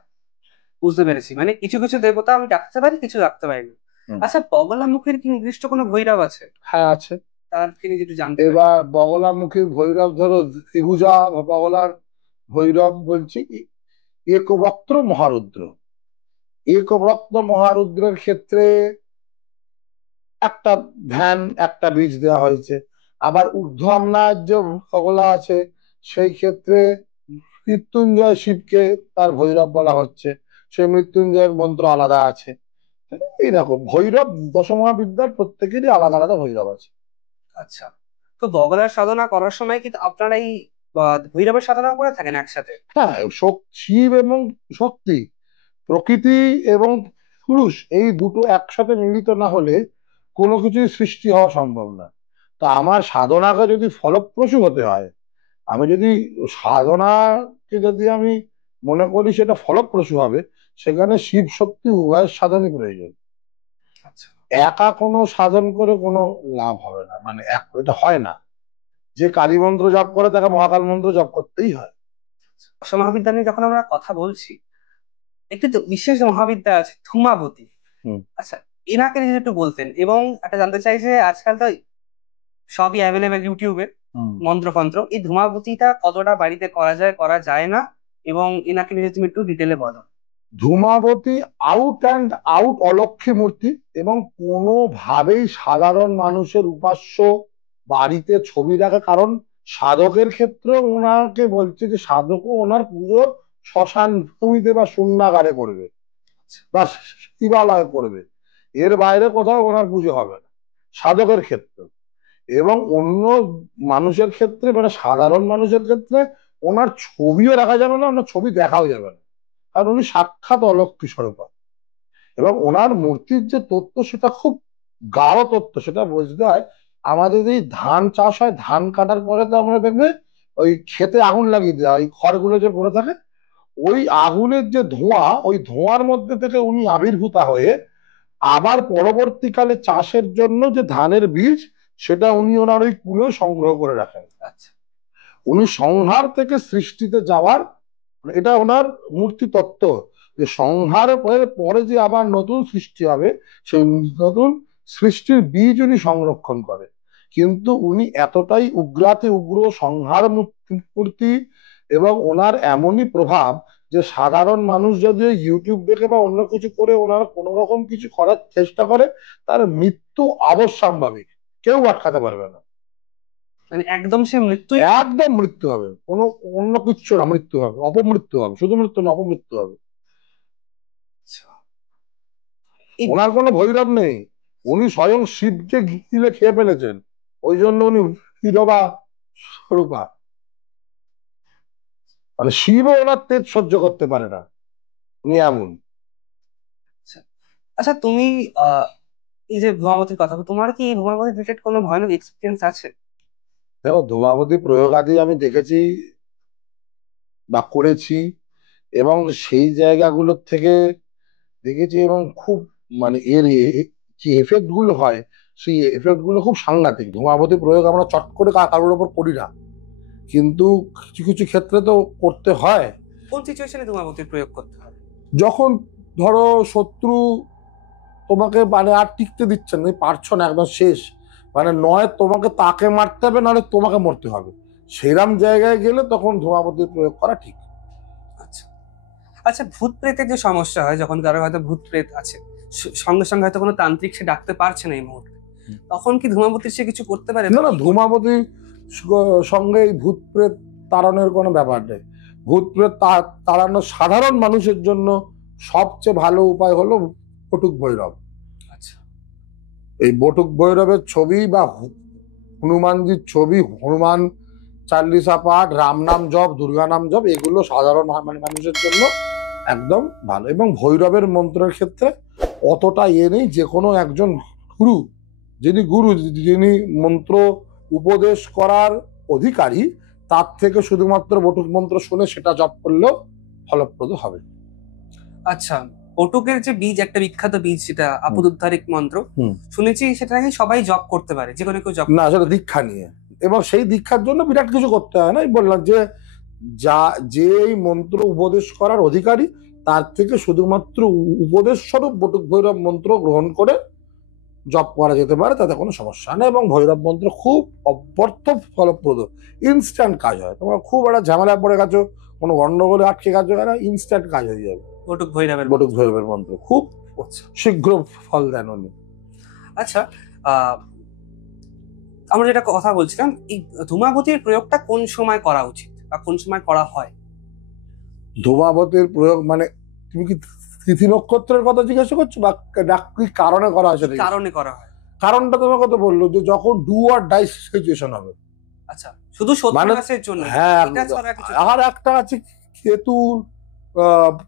বুঝতে পেরেছি। মানে কিছু কিছু দেবতা আমি রাখতে পারি, কিছু রাখতে পারি না। আচ্ছা, বগলামুখীর কি নির্দিষ্ট কোনো ভৈরব আছে? হ্যাঁ, আছে। তার কি যদি জানতে পারি। এবার বগলামুখী ভৈরব, ধরো ত্রিভুজা বগলার ভৈরব বলছি একবক্ত্র মহারুদ্র। একবক্ত্র মহারুদ্রের ক্ষেত্রে একটা ধ্যান, একটা বীজ দেওয়া হয়েছে। আবার ঊর্ধ্ব আমনার যে বগলা আছে সেই ক্ষেত্রে মৃত্যুঞ্জয় শিবকে তার ভৈরব বলা হচ্ছে, সেই মৃত্যুঞ্জয়ের মন্ত্র আলাদা আছে। এইরকম ভৈরব দশমহাবিদ্যার প্রত্যেকেরই আলাদা আলাদা ভৈরব আছে। আচ্ছা, তো বগলার সাধনা করার সময় কি আপনারা এই ভৈরবের সাধনা করে থাকেন একসাথে? হ্যাঁ, শিব এবং শক্তি, প্রকৃতি এবং পুরুষ, এই দুটো একসাথে মিলিত না হলে কোনো কিছুই সৃষ্টি হওয়া সম্ভব না। তা আমার সাধনাকে যদি ফলপ্রসূ হতে হয়, আমি যদি সাধনাকে যদি আমি মনে করি সেটা ফলপ্রসূ হবে, সেখানে শিব শক্তি উভয়ের সাধনই প্রয়োজন। আচ্ছা, একা কোনো সাধন করে কোনো লাভ হবে না, মানে এটা হয় না। যে কালী মন্ত্র জপ করে তাকে মহাকাল মন্ত্র জপ করতেই হয়। মহাবিদ্যা নিয়ে যখন আমরা কথা বলছি, একটি তো বিশেষ মহাবিদ্যা আছে ধূমাবতী। আচ্ছা, এনাকে যদি একটু বলতেন। এবং একটা জানতে চাই যে আজকাল তো সবই অ্যাভেলেবেল ইউটিউবে, মন্ত্রফন্ত্র, এই ধূমাবতীটা কতটা বাড়িতে করা যায়, করা যায় না, এবং এনাকে নিয়ে তুমি একটু ডিটেলে বলো। ধূমাবতী আউট অ্যান্ড আউট অলক্ষ্যে মূর্তি, এবং কোনোভাবেই সাধারণ মানুষের উপাস্য বাড়িতে ছবি রাখা, কারণ সাধকের ক্ষেত্রে ওনাকে বলছে যে সাধকও ওনার পুজো শ্মশান ভূমিতে বা শূন্যাগারে করবে বা শিবালয়ে করবে, এর বাইরে কোথাও ওনার পুজো হবে না সাধকের ক্ষেত্রে। এবং অন্য মানুষের ক্ষেত্রে, মানে সাধারণ মানুষের ক্ষেত্রে ওনার ছবিও রাখা যাবে না, ওনার ছবি দেখাও যাবে না, কারণ উনি সাক্ষাৎ অলক্ষ্মী স্বরূপা। এবং ওনার মূর্তির যে তত্ত্ব সেটা খুব গাঢ় তত্ত্ব, সেটা বুঝতে হয়। আমাদের এই ধান চাষ হয়, ধান কাটার পরে তো আমরা দেখবে ওই ক্ষেতে আগুন লাগিয়ে দেওয়া, ওই খড়গুলো যে পড়ে থাকে, ওই আগুনের যে ধোঁয়া, ওই ধোঁয়ার মধ্যে থেকে উনি আবির্ভূতা হয়ে আবার পরবর্তীকালে চাষের জন্য যে ধানের বীজ, সেটা উনি ওনার ওই কুলে সংগ্রহ করে রাখেন। আচ্ছা, উনি সংহার থেকে সৃষ্টিতে যাওয়ার, এটা ওনার মূর্তি তত্ত্ব, যে সংহারের পরে যে আবার নতুন সৃষ্টি হবে, সেই নতুন সৃষ্টির বীজ উনি সংরক্ষণ করে। কিন্তু উনি এতটাই উগ্রাতে উগ্র সংহার মূর্তি, এবং ওনার এমনই প্রভাব যে সাধারণ মানুষ যদি ইউটিউব দেখে বা অন্য কিছু করে ওনারা কোনো রকম কিছু করার চেষ্টা করে, তার মৃত্যু অবশ্যম্ভাবী, কেউ আটকাতে পারবে না। মানে একদম সে মৃত্যু। একদম মৃত্যু হবে, কোনো অন্য কিচ্ছু না, মৃত্যু হবে, অপমৃত্যু হবে, শুধু মৃত্যু না, অপমৃত্যু হবে। ওনার কোনো ভৈরব নেই, উনি স্বয়ং শিবকে গিলে খেয়ে ফেলেছেন, ওই জন্য উনি বিধবা স্বরূপা। মানে শিবও ওনার তেজ সহ্য করতে পারে না, উনি এমন। আচ্ছা আচ্ছা, তুমি এই যে ধূমাবতীর কথা, তোমার কি ধূমাবতী রিলেটেড কোনো ভয়ানক এক্সপিরিয়েন্স আছে? দেখো, ধূমাবতী প্রয়োগাদি আমি দেখেছি বা করেছি, এবং সেই জায়গাগুলোর থেকে দেখেছি, এবং খুব মানে এর যে এফেক্ট গুলো হয়, সেই এফেক্ট গুলো খুব সাংঘাতিক। ধূমাবতী প্রয়োগ আমরা চট করে কারোর ওপর করি না, কিন্তু কিছু কিছু ক্ষেত্রে তো করতে হয়। কোন সিচুয়েশনে ধূমাবতীর প্রয়োগ করতে হবে? যখন ধরো শত্রু তোমাকে মানে আর টিকতে দিচ্ছে না, পারছো না, একদম শেষ, মানে নয় তোমাকে তাকে মারতে হবে, নাহলে তোমাকে মরতে হবে, সেরাম জায়গায় গেলে তখন ধূমাবতীর প্রয়োগ করা ঠিক। আচ্ছা আচ্ছা, ভূত প্রেতের যে সমস্যা হয়, যখন কারো হয়তো ভূত প্রেত আছে, সঙ্গে সঙ্গে হয়তো কোনো তান্ত্রিক সে ডাকতে পারছে না এই মুহূর্তে, তখন কি ধূমাবতীর সে কিছু করতে পারে? না না, ধূমাবতী সঙ্গে এই ভূত প্রেত তাড়ানোর কোনো ব্যাপার নেই। ভূত প্রেত তাড়ানো সাধারণ মানুষের জন্য সবচেয়ে ভালো উপায় হলো বটুক ভৈরব। আচ্ছা, এই বটুক ভৈরবের ছবি বা হনুমানজির ছবি, হনুমান চাল্লিশা পাঠ, রাম নাম জপ, দুর্গা নাম জপ, এগুলো সাধারণ মানে মানুষের জন্য একদম ভালো। এবং ভৈরবের মন্ত্রের ক্ষেত্রে অতটা নেই, যে কোনো একজন গুরু, যিনি মন্ত্র উপদেশ করার অধিকারী, তার থেকে শুধুমাত্র বটুক মন্ত্র শুনে সেটা জপ করলেও ফলপ্রদ হবে। আচ্ছা, বটুকের যে বীজ, একটা বিখ্যাত বীজ, সেটা আপদুদ্ধারিক মন্ত্র, শুনেছি সেটা নাকি সবাই জপ করতে পারে, যে কোনো কেউ জপ না, সেটা দীক্ষা নিয়ে, এবং সেই দীক্ষার জন্য বিরাট কিছু করতে হয় না। বললাম যে এই মন্ত্র উপদেশ করার অধিকারী, তার থেকে শুধুমাত্র উপদেশ স্বরূপ বটুক ভৈরব মন্ত্র গ্রহণ করে জপ করা যেতে পারে, তাতে কোনো সমস্যা নেই। এবং ভৈরব মন্ত্র খুব অব্যর্থ ফলপ্রদ, ইনস্ট্যান্ট কাজ হয়। তোমার খুব একটা ঝামেলা পড়ে গেছো, কোনো গন্ডগোলে আটকে গেছো, না, ইনস্ট্যান্ট কাজ হয়ে যাবে। বটুক ভৈরবের মন্ত্র খুব শীঘ্র ফল দেন উনি। আচ্ছা, আমরা যেটা কথা বলছিলাম, এই ধূমাবতীর প্রয়োগটা কোন সময় করা উচিত বা কোন সময় করা হয়? ধূমাবতীর প্রয়োগ মানে তুমি কি তিথি নক্ষত্রের কথা জিজ্ঞাসা করছো, বা কি কারণে করা হয়? কারণে করা হয়। কারণটা তোমাকে তো বললো, যে যখন ডু অর ডাই সিচুয়েশন হবে। আচ্ছা, শুধু শত্রুনাশের জন্য? হ্যাঁ, আর একটা আছে কেতু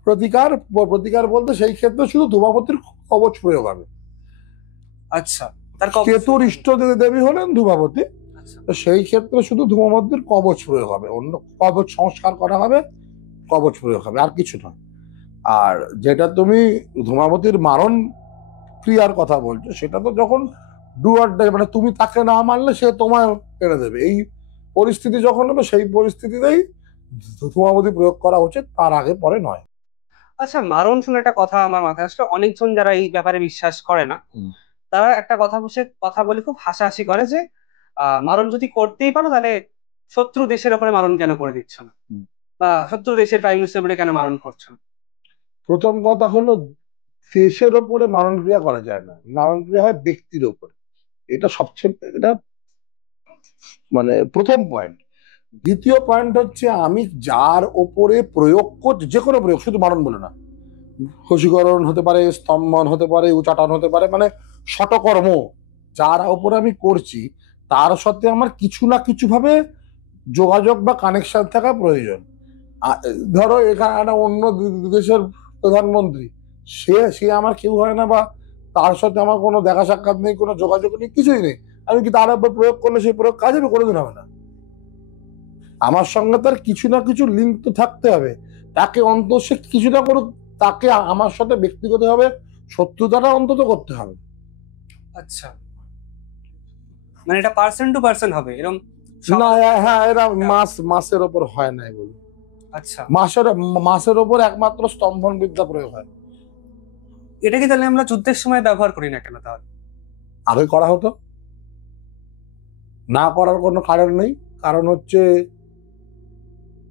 প্রতিকার বলতে, সেই ক্ষেত্রে শুধু ধূমাবতীর কবচ প্রয়োগ হবে। আচ্ছা, কেতুর ইষ্ট দেবী হলেন ধূমাবতী, তো সেই ক্ষেত্রে শুধু ধূমাবতীর কবচ প্রয়োগ হবে, অন্য কবচ সংস্কার করা হবে, কবচ প্রয়োগ হবে, আর কিছু নয়। আর যেটা তুমি ধূমাবতীর মারণ ক্রিয়ার কথা বলছো, সেটা তো যখন ডু অর ডাই, মানে তুমি তাকে না মারলে সে তোমায় এনে দেবে, এই পরিস্থিতি যখন হবে, সেই পরিস্থিতিতেই ধূমাবতী প্রয়োগ করা উচিত, তার আগে পরে নয়। আচ্ছা, মারণ শুনে একটা কথা আমার মাথায় আসলো, অনেকজন যারা এই ব্যাপারে বিশ্বাস করে না, তারা একটা কথা বলে খুব হাসাহাসি করে যে মারণ যদি করতেই পারো, তাহলে শত্রু দেশের ওপরে মারণ কেন করে দিচ্ছ না, বা শত্রু দেশের প্রাইম মিনিস্টার বলে কেন মারণ করছো না? প্রথম কথা হলো, দেশের ওপরে মারণ ক্রিয়া করা যায় না, মারণ ক্রিয়া হয় ব্যক্তির ওপরে, এটা সবচেয়ে, এটা মানে প্রথম পয়েন্ট। দ্বিতীয় পয়েন্ট হচ্ছে, আমি যার ওপরে প্রয়োগ করছি, যে কোনো প্রয়োগ, শুধু মারণ বলে না, খুশিকরণ হতে পারে, স্তম্ভন হতে পারে, উচাটন হতে পারে, মানে শটকর্ম যার ওপরে আমি করছি, তার সাথে আমার কিছু না কিছু ভাবে যোগাযোগ বা কানেকশন থাকা প্রয়োজন। ধরো এখানে একটা অন্য দেশের প্রধানমন্ত্রী, সে আমার কেউ হয় না, বা তার সাথে আমার কোনো দেখা সাক্ষাৎ নেই, কোনো যোগাযোগ নেই, কিছুই নেই, আমি কি তার উপর প্রয়োগ করলে সেই প্রয়োগ কাজ হবে? কোনোদিন হবে না। আমার সঙ্গে তার কিছু না কিছু লিঙ্ক তো থাকতে হবে, তাকে অন্তত সে কিছু না করুক, তাকে আমার সাথে ব্যক্তিগতভাবে শত্রুতাটা অন্তত করতে হবে। আচ্ছা, মানে এটা পার্সন টু পার্সন হবে এরকম? না, হ্যাঁ, এরা মাসের ওপর হয় না এগুলো। আচ্ছা, মাসের ওপর একমাত্র স্তম্ভন বিদ্যা প্রয়োগ হয়। এটা কি তাহলে আমরা যুদ্ধের সময় ব্যবহার করি না কেন তাহলে? আগে করা হতো, না করার কোনো কারণ নেই। কারণ হচ্ছে,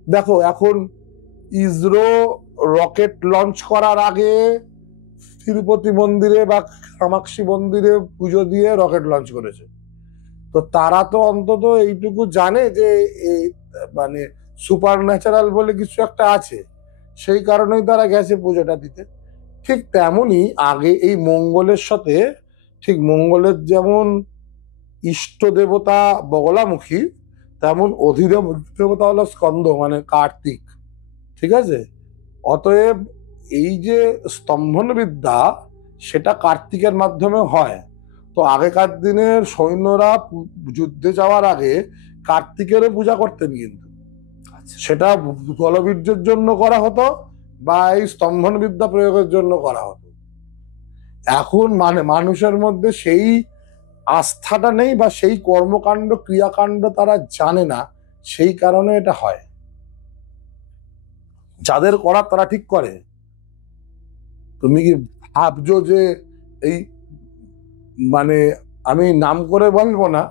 দেখো এখন ইসরো রকেট লঞ্চ করার আগে তিরুপতি মন্দিরে বা কামাক্ষী মন্দিরে পুজো দিয়ে রকেট লঞ্চ করেছে। তো তারা তো অন্তত এইটুকু জানে যে এই মানে সুপার ন্যাচারাল বলে কিছু একটা আছে, সেই কারণেই তারা গেছে পুজোটা দিতে। ঠিক তেমনই আগে এই মঙ্গলের সাথে, ঠিক মঙ্গলের যেমন ইষ্ট দেবতা বগলামুখী, তেমন অধিদেব দেবতা হলো স্কন্দ মানে কার্তিক। ঠিক আছে, অতএব এই যে স্তম্ভন বিদ্যা সেটা কার্তিকের মাধ্যমে হয়। তো আগেকার দিনের সৈন্যরা যুদ্ধে যাওয়ার আগে কার্তিকেরও পূজা করতেন, কিন্তু সেটা বলবীর্যের জন্য করা হতো বা এই স্তম্ভন বিদ্যা প্রয়োগের জন্য করা হতো। এখন মানে মানুষের মধ্যে সেই আস্থাটা নেই বা সেই কর্মকাণ্ড ক্রিয়াকাণ্ড তারা জানে না, সেই কারণে এটা হয়। যাদের করার তারা ঠিক করে। তুমি কি ভাবছো যে এই মানে আমি নাম করে বলবো না,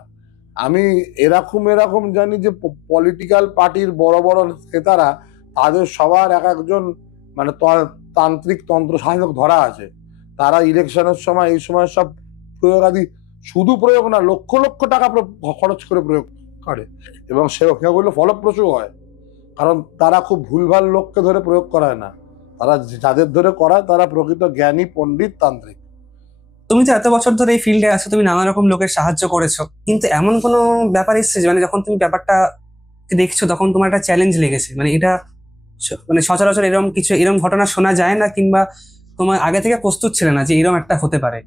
আমি এরকম এরকম জানি যে পলিটিক্যাল পার্টির বড় বড় নেতারা তাদের সবার এক একজন মানে তান্ত্রিক তন্ত্র সাধক ধরা আছে। তারা ইলেকশনের সময় এই সময় সব প্রয়োগাদি, শুধু প্রয়োগ না, লক্ষ লক্ষ টাকা খরচ করে প্রয়োগ করে এবং সেগুলো ফলপ্রসূ হয়। কারণ তারা খুব ভুলভাল লোককে ধরে প্রয়োগ করায় না, তারা যাদের ধরে করায় তারা প্রকৃত জ্ঞানী পণ্ডিত তান্ত্রিক। তুমি তো এত বছর ধরে এই ফিল্ডে আছো, তুমি নানা রকম লোকের সাহায্য করেছো, কিন্তু এমন কোনো ব্যাপার এসছে মানে যখন তুমি ব্যাপারটা দেখছো তখন তোমার একটা চ্যালেঞ্জ লেগেছে, মানে এটা মানে সচরাচর এরকম কিছু এরকম ঘটনা শোনা যায় না, কিংবা তোমার আগে থেকে প্রস্তুত ছিল না যে এরকম একটা হতে পারে?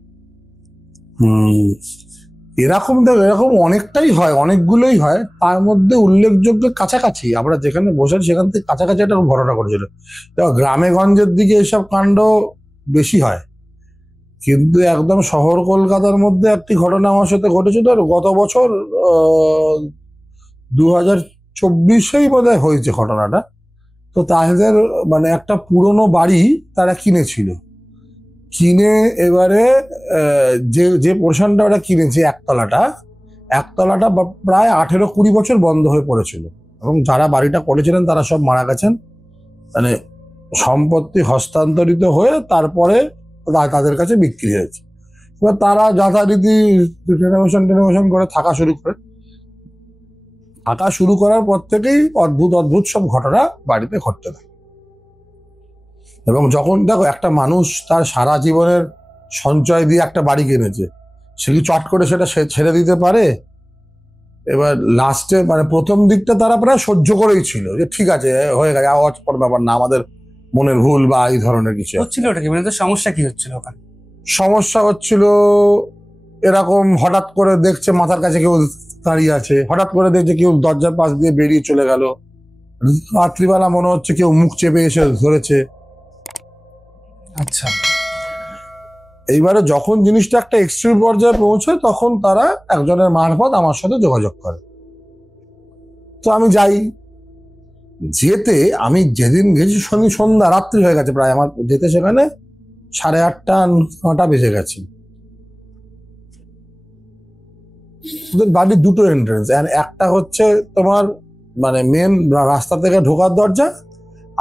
এরকম এরকম অনেকটাই হয়, অনেকগুলোই হয়। তার মধ্যে উল্লেখযোগ্য কাছাকাছি আমরা যেখানে বসে সেখান থেকে কাছাকাছি একটা ঘটনা ঘটেছিল। গ্রামে গঞ্জের দিকে এসব কাণ্ড বেশি হয়, কিন্তু একদম শহর কলকাতার মধ্যে একটি ঘটনা আমার সাথে ঘটেছিল। আর গত বছর 2024-এই বোধহয় হয়েছে ঘটনাটা। তো তাদের মানে একটা পুরনো বাড়ি তারা কিনেছিল, কিনে এবারে যে যে পোর্শনটা ওরা কিনেছে একতলাটা প্রায় 18-20 বছর বন্ধ হয়ে পড়েছিল এবং যারা বাড়িটা করেছিলেন তারা সব মারা গেছেন। মানে সম্পত্তি হস্তান্তরিত হয়ে তারপরে তাদের কাছে বিক্রি হয়েছে। এবার তারা যথারীতি টেনেশন করে থাকা শুরু করার পর থেকেই অদ্ভুত সব ঘটনা বাড়িতে ঘটতে থাকে। এবং যখন দেখো একটা মানুষ তার সারা জীবনের সঞ্চয় দিয়ে একটা বাড়ি কিনেছে, সে কি চট করে সেটা ছেড়ে দিতে পারে? এবার লাস্টে মানে প্রথম দিকটা তারা প্রায় সহ্য করেই ছিল যে ঠিক আছে হয়ে গেছে, আওয়াজ পর ব্যাপার না, আমাদের মনের ভুল বা এই ধরনের কিছু হচ্ছিল। ওটা কি মানে সমস্যা কি হচ্ছিল ওখানে? সমস্যা হচ্ছিল এরকম, হঠাৎ করে দেখছে মাথার কাছে কেউ দাঁড়িয়ে আছে, হঠাৎ করে দেখছে কেউ দরজার পাশ দিয়ে বেরিয়ে চলে গেল, রাত্রিবেলা মনে হচ্ছে কেউ মুখ চেপে এসে ধরেছে। আচ্ছা, এইবারে যখন জিনিসটা একটা এক্সট্রিম পর্যায়ে পৌঁছয় তখন তারা একজনের মারফত আমার সাথে যোগাযোগ করে। তো আমি যাই, যেতে আমি যেদিন গেছি সন্ধ্যা রাত্রি হয়ে গেছে প্রায়, আমার যেতে সেখানে 8:30-9টা বেজে গেছে। ওদের বাড়ির দুটো এন্ট্রেন্স, একটা হচ্ছে তোমার মানে মেন রাস্তা থেকে ঢোকার দরজা,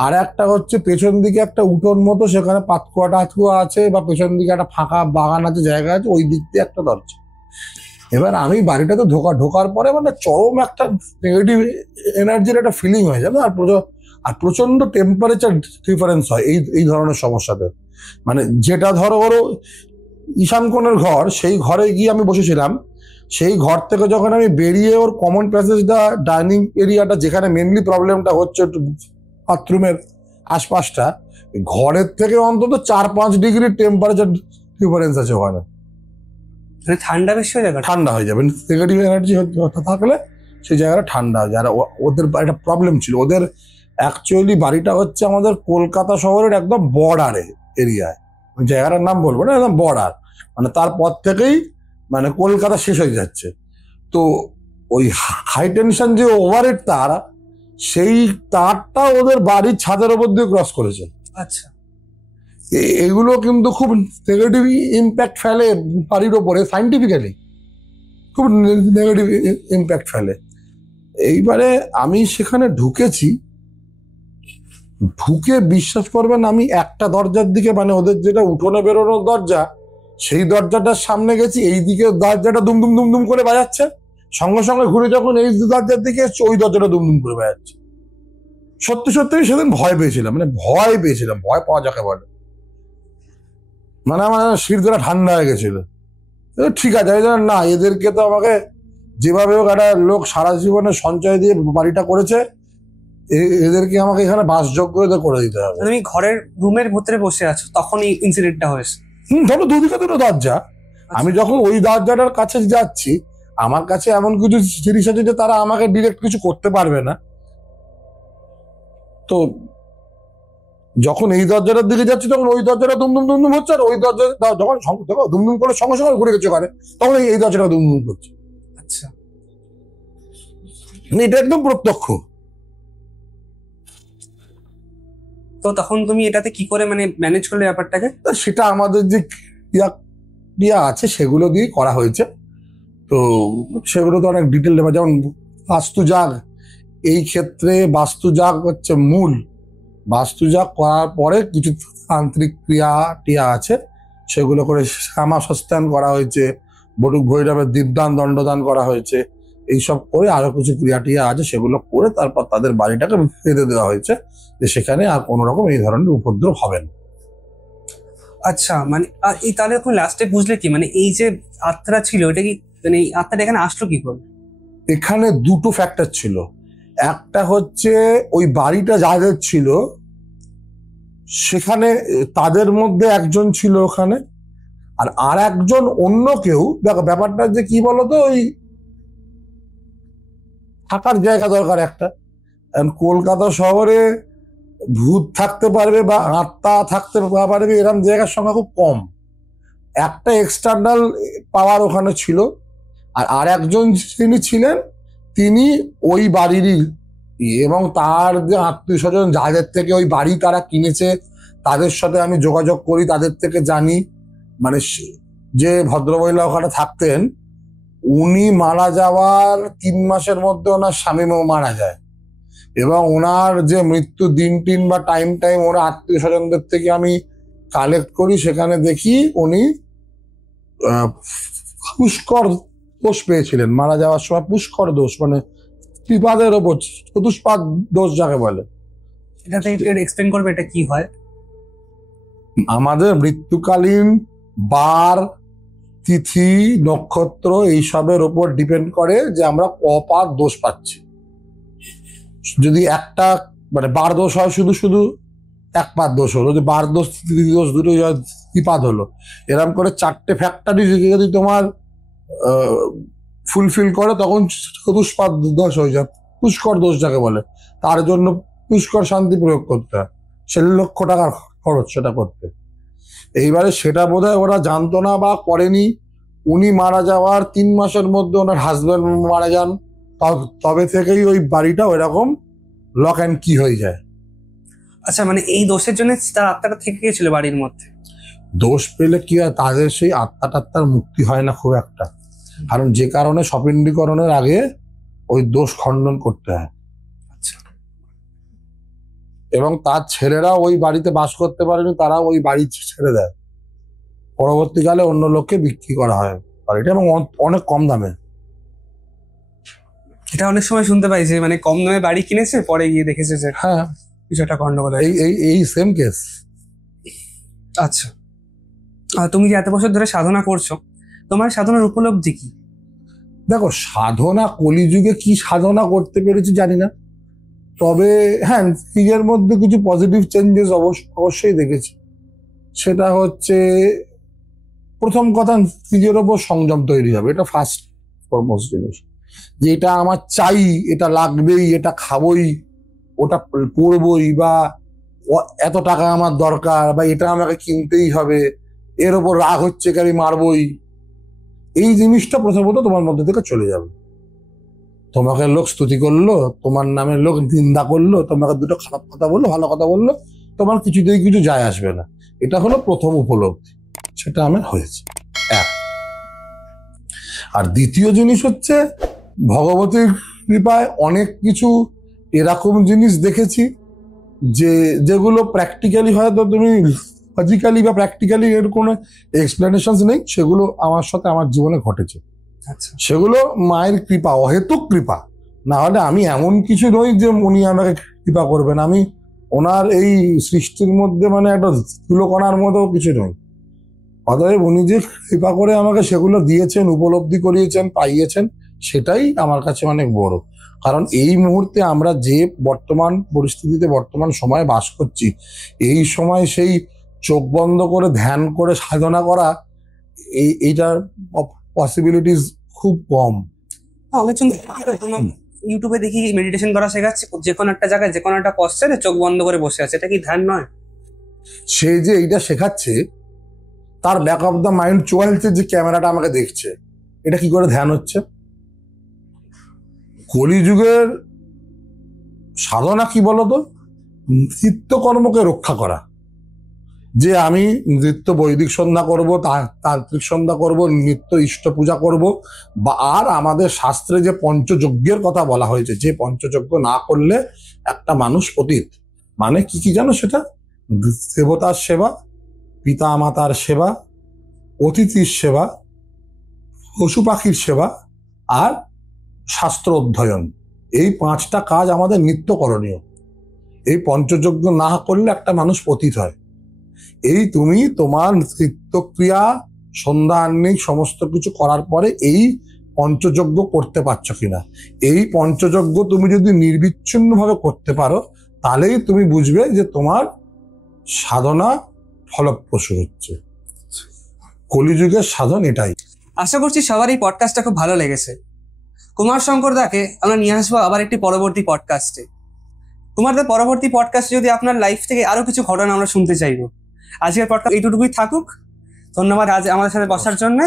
আর একটা হচ্ছে পেছন দিকে একটা উঠোন মতো, সেখানে পাতকুয়া আছে বা পেছন দিকে একটা ফাঁকা বাগান আছে, জায়গা আছে, ওই দিক দিয়ে একটা দরজা। এবার আমি বাড়িটাতে ঢোকার পরে মানে চরম একটা নেগেটিভ এনার্জির একটা ফিলিং হয়ে যাবে, আর প্রচন্ড টেম্পারেচার ডিফারেন্স হয় এই ধরনের সমস্যাতে। মানে যেটা ধরো ঈশান কোণের ঘর, সেই ঘরে গিয়ে আমি বসেছিলাম, সেই ঘর থেকে যখন আমি বেরিয়ে ওর কমন প্যাসেজটা ডাইনিং এরিয়াটা যেখানে মেনলি প্রবলেমটা হচ্ছে বাথরুমের আশপাশটা, ঘরের থেকে অন্তত 4-5 ডিগ্রি টেম্পারেচার ডিফারেন্স আছে ওখানে। ঠান্ডা বেশি হয়ে যাবে, ঠান্ডা হয়ে যাবে, নেগেটিভ এনার্জি থাকলে সেই জায়গাটা ঠান্ডা হয়ে যায়। আর ওদের একটা প্রবলেম ছিল, ওদের অ্যাকচুয়ালি বাড়িটা হচ্ছে আমাদের কলকাতা শহরের একদম বর্ডারে এরিয়ায়, জায়গাটার নাম বলবো না, একদম বর্ডার, মানে তারপর থেকেই মানে কলকাতা শেষ হয়ে যাচ্ছে। তো ওই হাই টেনশন যে ওভারহেড তার, সেই তারটা ওদের বাড়ির ছাদের ওপর দিয়ে ক্রস করেছে। আচ্ছা, এগুলো কিন্তু খুব নেগেটিভ ইম্প্যাক্ট ফেলে বাড়ির ওপরে, সাইন্টিফিক্যালি খুব নেগেটিভ ইম্প্যাক্ট ফেলে। এইবারে আমি সেখানে ঢুকেছি, ঢুকে বিশ্বাস করবেন, আমি একটা দরজার দিকে, মানে ওদের যেটা উঠোনে বেরোনোর দরজা, সেই দরজাটার সামনে গেছি, এই দিকে দরজাটা দুমদুম দুমদুম করে বাজাচ্ছে, সঙ্গে সঙ্গে ঘুরে যখন এই দরজার দিকে এসছে, ওই দরজাটা দুমদুম করে বাজাচ্ছে। সত্যি সত্যি সেদিন ভয় পেয়েছিলাম, মানে ভয় পেয়েছিলাম, ভয় পাওয়া যাকে বলে, মানে আমার শির দ্বারা ঠান্ডা হয়ে গেছিল। ঠিক আছে, না এদেরকে তো আমাকে যেভাবে হোক, একটা লোক সারা জীবনে সঞ্চয় দিয়ে বাড়িটা করেছে, এদেরকে আমাকে এখানে বাসযোগ্য করে দিতে হবে। তুমি ঘরের রুমের ভিতরে বসে আছো, তখনই ইনসিডেন্টটা হয়েছে? ধরো দুদিকে দুটো দরজা, আমি যখন ওই দরজাটার কাছে যাচ্ছি, আমার কাছে এমন কিছু জিনিস আছে যে তারা আমাকে ডিরেক্ট কিছু করতে পারবে না। তো যখন এই দরজাটার দিকে যাচ্ছি, তখন ওই দরজাটা দুমদুম দুমদুম হচ্ছে, আর ওই দরজা যখন দুমদুম করে সঙ্গে সঙ্গে ঘুরে গেছে ওখানে, তখন এই দরজাটা দুমদুম করছে। আচ্ছা, এটা একদম প্রত্যক্ষ। তো তখন তুমি এটাতে কি করে মানে ম্যানেজ করলে ব্যাপারটাকে? সেটা আমাদের যে ক্রিয়া আছে সেগুলো দিয়ে করা হয়েছে। তো সেগুলো তো অনেক ডিটেল নেবে, যেমন বাস্তুজাগ, এই ক্ষেত্রে বাস্তুজাগ হচ্ছে মূল। বাস্তুজাগ করার পরে কিছু তান্ত্রিক ক্রিয়া টিয়া আছে, সেগুলো করে শ্যামা সস্তান করা হয়েছে, বটুক ভৈরবের দীপদান দণ্ডদান করা হয়েছে, এইসব করে আরো কিছু ক্রিয়া টিয়া আছে, সেগুলো করে তারপর তাদের বাড়িটাকে বেঁধে দেওয়া হয়েছে, যে সেখানে আর কোনো রকম এই ধরনের উপদ্রব হবে না। আচ্ছা, মানে এই তাহলে এখন লাস্টে বুঝলে কি, মানে এই যে আত্মাটা ছিল, এটা কি মানে এই আত্মাটা এখানে আসলো কি করে? এখানে দুটো ফ্যাক্টর ছিল। একটা হচ্ছে ওই বাড়িটা যাদের ছিল সেখানে তাদের মধ্যে একজন ছিল ওখানে, আর একজন অন্য কেউ। দেখো ব্যাপারটা যে কি বলতো, ওই থাকার জায়গা দরকার একটা। কলকাতা শহরে ভূত থাকতে পারবে বা আত্মা থাকতে পারবে এরকম জায়গার সংখ্যা খুব কম। একটা এক্সটার্নাল পাওয়ার ওখানে ছিল, আর একজন যিনি ছিলেন তিনি ওই বাড়িরই, এবং তার যে আত্মীয় স্বজন যাদের থেকে ওই বাড়ি তারা কিনেছে, তাদের সাথে আমি যোগাযোগ করি, তাদের থেকে জানি। মানে যে ভদ্রমহিলা ওখানে থাকতেন, উনি মারা যাওয়ার 3 মাসের মধ্যে ওনার স্বামী মারা যায়, এবং ওনার যে মৃত্যু দিন টিন বা টাইম ওনার আত্মীয় স্বজনদের থেকে আমি কালেক্ট করি, সেখানে দেখি উনি পুষ্কর দোষ পেয়েছিলেন মারা যাওয়ার সময়। পুষ্কর দোষ মানে ত্রিপাদের ওপর চতুষ্পাদ দোষ যাকে বলে। এটাতে এক্সপ্লেন করবে এটা কি হয়? আমাদের মৃত্যুকালীন বার, তিথি, নক্ষত্র এইসবের ওপর ডিপেন্ড করে যে আমরা কপাদ দোষ পাচ্ছি। যদি একটা মানে বার দোষ হয়, শুধু শুধু এক পাদ দোষ হলো, যে বার দোষ তিথি দোষ দুটোই ত্রিপাদ হলো, এরকম করে 4টে ফ্যাক্টরি যদি তোমার ফুলফিল করে, তখন চতুষ্পাদ দোষ হয়ে যায়, পুষ্কর দোষ যাকে বলে। তার জন্য পুষ্কর শান্তি প্রয়োগ করতে হয়, 1,00,000 টাকার খরচ সেটা করতে। এইবারে সেটা বোধহয় ওরা জানতো না বা করেনি। উনি মারা যাওয়ার 3 মাসের মধ্যে ওনার হাজবেন্ড মারা যান, তবে থেকেই ওই বাড়িটা ওইরকম লক অ্যান্ড কি হয়ে যায়। আচ্ছা, মানে এই দোষের জন্য তার আত্মাটা থেকে গেছিল বাড়ির মধ্যে? দোষ পেলে কি হয়, তাদের সেই আত্মা টাত্মার মুক্তি হয় না খুব একটা, কারণ যে কারণে সপিণ্ডীকরণের আগে ওই দোষ খণ্ডন করতে হয়। আচ্ছা, এবং তার ছেলেরা ওই বাড়িতে বাস করতে পারেনি, তারা ওই বাড়ি ছেড়ে দেয়, পরবর্তীকালে অন্য লোককে বিক্রি করা হয় বাড়িটা, এবং অনেক কম দামে। এটা অনেক সময় শুনতে পাই যে মানে কম দামে বাড়ি কিনেছে, পরে গিয়ে দেখেছে যে হ্যাঁ, কিছু একটা গন্ডগোল। এই সেম কেস। আচ্ছা, তুমি যে এত বছর ধরে সাধনা করছো, তোমার সাধনার উপলব্ধি কি? দেখো, সাধনা কলিযুগে কি সাধনা করতে পেরেছি জানি না, তবে হ্যাঁ নিজের মধ্যে কিছু পজিটিভ চেঞ্জেস অবশ্যই দেখেছি। সেটা হচ্ছে, প্রথম কথা, নিজের ওপর সংযম তৈরি হবে, এটা ফার্স্ট ফরমোস্ট জিনিস। যে এটা আমার চাই, এটা লাগবেই, এটা খাবই, ওটা পরবই, বা এত টাকা আমার দরকার, বা এটা আমাকে কিনতেই হবে, এর ওপর রাগ হচ্ছে কি আমি মারবই, এই জিনিসটা প্রথমত তোমার মধ্যে থেকে চলে যাবে। তোমাকে লোক স্তুতি করলো, তোমার নামে লোক নিন্দা করলো, তোমাকে দুটো খারাপ কথা বললো, ভালো কথা বললো, তোমার কিছুতেই কিছু যায় আসবে না। এটা হলো প্রথম উপলব্ধি, সেটা আমার হয়েছে এক। আর দ্বিতীয় জিনিস হচ্ছে, ভগবতীর কৃপায় অনেক কিছু এরকম জিনিস দেখেছি যে যেগুলো প্র্যাকটিক্যালি হয়তো তুমি লজিক্যালি বা প্র্যাকটিক্যালি এর কোনো এক্সপ্লেনেশন নেই, সেগুলো আমার সাথে আমার জীবনে ঘটেছে। আচ্ছা, সেগুলো মায়ের কৃপা, অহেতুক কৃপা। না হলে আমি এমন কিছু নই যে উনি আমাকে কৃপা করবেন। আমি ওনার এই সৃষ্টির মধ্যে মানে একটা তুলকণার মতো কিছু নই। অতএব উনি যে কৃপা করে আমাকে সেগুলো দিয়েছেন, উপলব্ধি করিয়েছেন, পাইয়েছেন, সেটাই আমার কাছে অনেক বড়। কারণ এই মুহূর্তে আমরা যে বর্তমান পরিস্থিতিতে বর্তমান সময়ে বাস করছি, এই সময় সেই চোখ বন্ধ করে ধ্যান করে সাধনা করা, এইটার পসিবিলিটিস খুব কম। অনেকজন ইউটিউবে দেখি মেডিটেশন করা শেখাচ্ছে, যে কোনো একটা জায়গায় যে কোনো একটা পশ্চারে চোখ বন্ধ করে বসে আছে, এটা কি ধ্যান নয়? সে যে এইটা শেখাচ্ছে, তার ব্যাক অফ দ্য মাইন্ড চলছে যে ক্যামেরাটা আমাকে দেখছে, এটা কি করে ধ্যান হচ্ছে? কলিযুগের সাধনা কি বলতো? নিত্যকর্মকে রক্ষা করা। যে আমি নিত্য বৈদিক সন্ধ্যা করব, তান্ত্রিক সন্ধ্যা করব, নিত্য ইষ্ট পূজা করব, বা আর আমাদের শাস্ত্রে যে পঞ্চযজ্ঞের কথা বলা হয়েছে, যে পঞ্চযজ্ঞ না করলে একটা মানুষ পতিত। মানে কি কি জানো সেটা? দেবতার সেবা, পিতা মাতার সেবা, অতিথির সেবা, পশু পাখির সেবা, আর শাস্ত্র অধ্যয়ন। এই 5টা কাজ আমাদের নিত্য করণীয়। এই পঞ্চযজ্ঞ না করলে একটা মানুষ পতিত হয়। এই তুমি তোমার নিত্যক্রিয়া, সন্ধ্যা আহ্নিক সমস্ত কিছু করার পরে এই পঞ্চযজ্ঞ করতে পারছো কিনা, এই পঞ্চযজ্ঞ তুমি যদি নির্বিচ্ছিন্ন ভাবে করতে পারো, তাহলেই তুমি বুঝবে যে তোমার সাধনা ফলপ্রসূ হচ্ছে। কলিযুগের সাধন এটাই। আশা করছি সবার এই পডকাস্টটা খুব ভালো লেগেছে। কুমার শঙ্কর দাকে আমরা নিয়ে আসবো আবার একটি পরবর্তী পডকাস্টে। কুমার দা, পরবর্তী পডকাস্টে যদি আপনার লাইফ থেকে আরো কিছু ঘটনা আমরা শুনতে চাইবো। আজকের পডকাস্ট এইটুকুই থাকুক। ধন্যবাদ আজ আমাদের সাথে বসার জন্য।